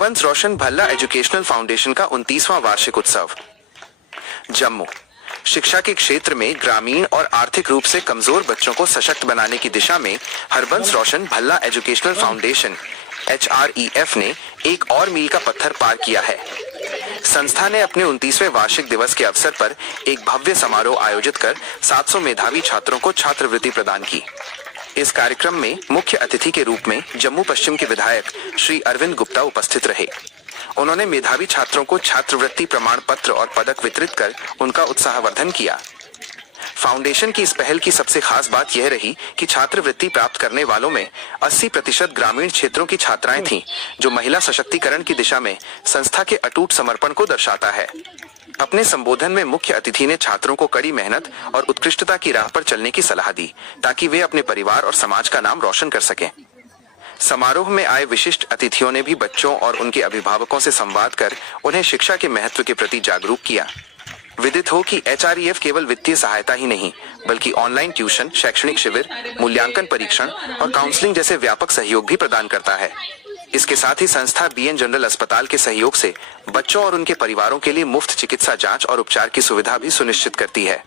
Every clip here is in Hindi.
हरबंस रोशन भल्ला एजुकेशनल फाउंडेशन का 29वां वार्षिक उत्सव। जम्मू। शिक्षा के क्षेत्र में ग्रामीण और आर्थिक रूप से कमजोर बच्चों को सशक्त बनाने की दिशा में हरबंस रोशन भल्ला एजुकेशनल फाउंडेशन HREF ने एक और मील का पत्थर पार किया है। संस्था ने अपने 29वें वार्षिक दिवस के अवसर पर एक भव्य समारोह आयोजित कर 700 मेधावी छात्रों को छात्रवृत्ति प्रदान की। इस कार्यक्रम में मुख्य अतिथि के रूप में जम्मू पश्चिम के विधायक श्री अरविंद गुप्ता उपस्थित रहे। उन्होंने मेधावी छात्रों को छात्रवृत्ति प्रमाण पत्र और पदक वितरित कर उनका उत्साहवर्धन किया। फाउंडेशन की इस पहल की सबसे खास बात यह रही कि छात्रवृत्ति प्राप्त करने वालों में 80% ग्रामीण क्षेत्रों की छात्राएं थीं, जो महिला सशक्तिकरण की दिशा में संस्था के अटूट समर्पण को दर्शाता है। अपने संबोधन में मुख्य अतिथि ने छात्रों को कड़ी मेहनत और उत्कृष्टता की राह पर चलने की सलाह दी, ताकि वे अपने परिवार और समाज का नाम रोशन कर सकें। समारोह में आए विशिष्ट अतिथियों ने भी बच्चों और उनके अभिभावकों से संवाद कर उन्हें शिक्षा के महत्व के प्रति जागरूक किया। विदित हो कि HREF केवल वित्तीय सहायता ही नहीं, बल्कि ऑनलाइन ट्यूशन, शैक्षणिक शिविर, मूल्यांकन परीक्षण और काउंसलिंग जैसे व्यापक सहयोग भी प्रदान करता है। इसके साथ ही संस्था BN जनरल अस्पताल के सहयोग से बच्चों और उनके परिवारों के लिए मुफ्त चिकित्सा जांच और उपचार की सुविधा भी सुनिश्चित करती है।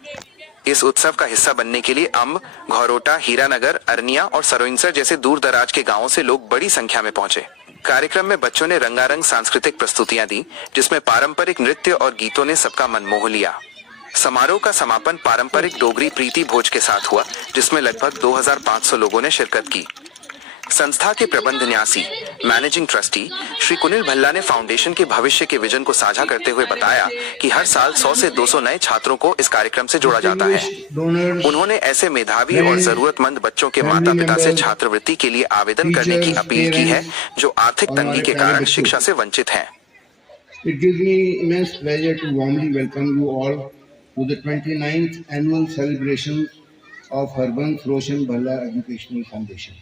इस उत्सव का हिस्सा बनने के लिए अम्ब, घौरोटा, हीरानगर, अरनिया और सरोइंसर जैसे दूर दराज के गांवों से लोग बड़ी संख्या में पहुंचे। कार्यक्रम में बच्चों ने रंगारंग सांस्कृतिक प्रस्तुतियां दी, जिसमें पारंपरिक नृत्य और गीतों ने सबका मन मोह लिया। समारोह का समापन पारंपरिक डोगरी प्रीति भोज के साथ हुआ, जिसमें लगभग 2500 लोगों ने शिरकत की। संस्था के प्रबंध न्यासी, मैनेजिंग ट्रस्टी श्री कुनिल भल्ला ने फाउंडेशन के भविष्य के विजन को साझा करते हुए बताया कि हर साल 100 से 200 नए छात्रों को इस कार्यक्रम से जोड़ा जाता है। उन्होंने ऐसे मेधावी और जरूरतमंद बच्चों के माता पिता से छात्रवृत्ति के लिए आवेदन करने की अपील की है, जो आर्थिक तंगी के कारण शिक्षा से वंचित हैं। It gives me immense pleasure to warmly welcome you all to the 29th annual celebration of Harbans Roshan Bhalla Educational Foundation.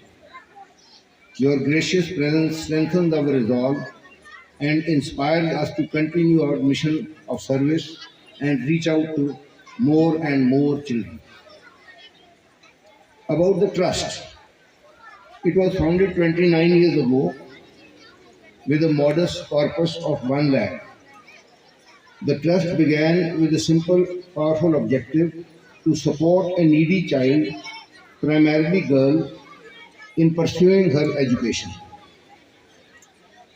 Your gracious presence strengthens our resolve and inspires us to continue our mission of service and reach out to more and more children. About the trust, it was founded 29 years ago with a modest corpus of 1 lakh. The trust began with a simple, powerful objective to support a needy child, primarily girl, in pursuing her education.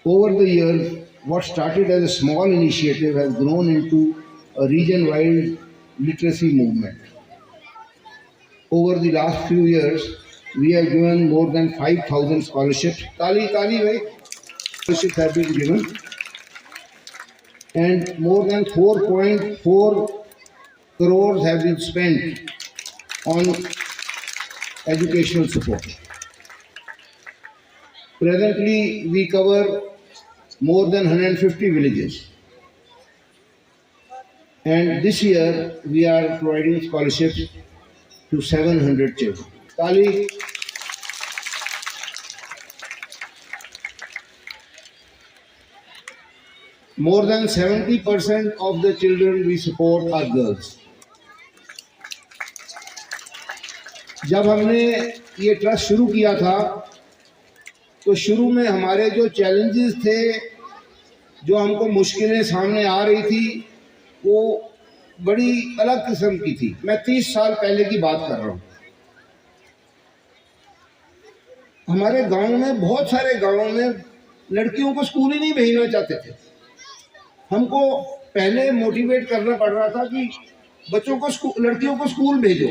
Over the years, what started as a small initiative has grown into a region-wide literacy movement. Over the last few years, we have given more than 5,000 scholarships. Scholarships have been given, and more than 4.4 crores have been spent on educational support. Presently, we cover more than 150 villages, and this year we are providing scholarships to 700 children. More than 70% of the children we support are girls. जब हमने ये ट्रस्ट शुरू किया था, तो शुरू में हमारे जो चैलेंजेस थे, जो हमको मुश्किलें सामने आ रही थी, वो बड़ी अलग किस्म की थी। मैं 30 साल पहले की बात कर रहा हूँ। हमारे गांव में, बहुत सारे गांवों में लड़कियों को स्कूल ही नहीं भेजना चाहते थे। हमको पहले मोटिवेट करना पड़ रहा था कि बच्चों को लड़कियों को स्कूल भेजो।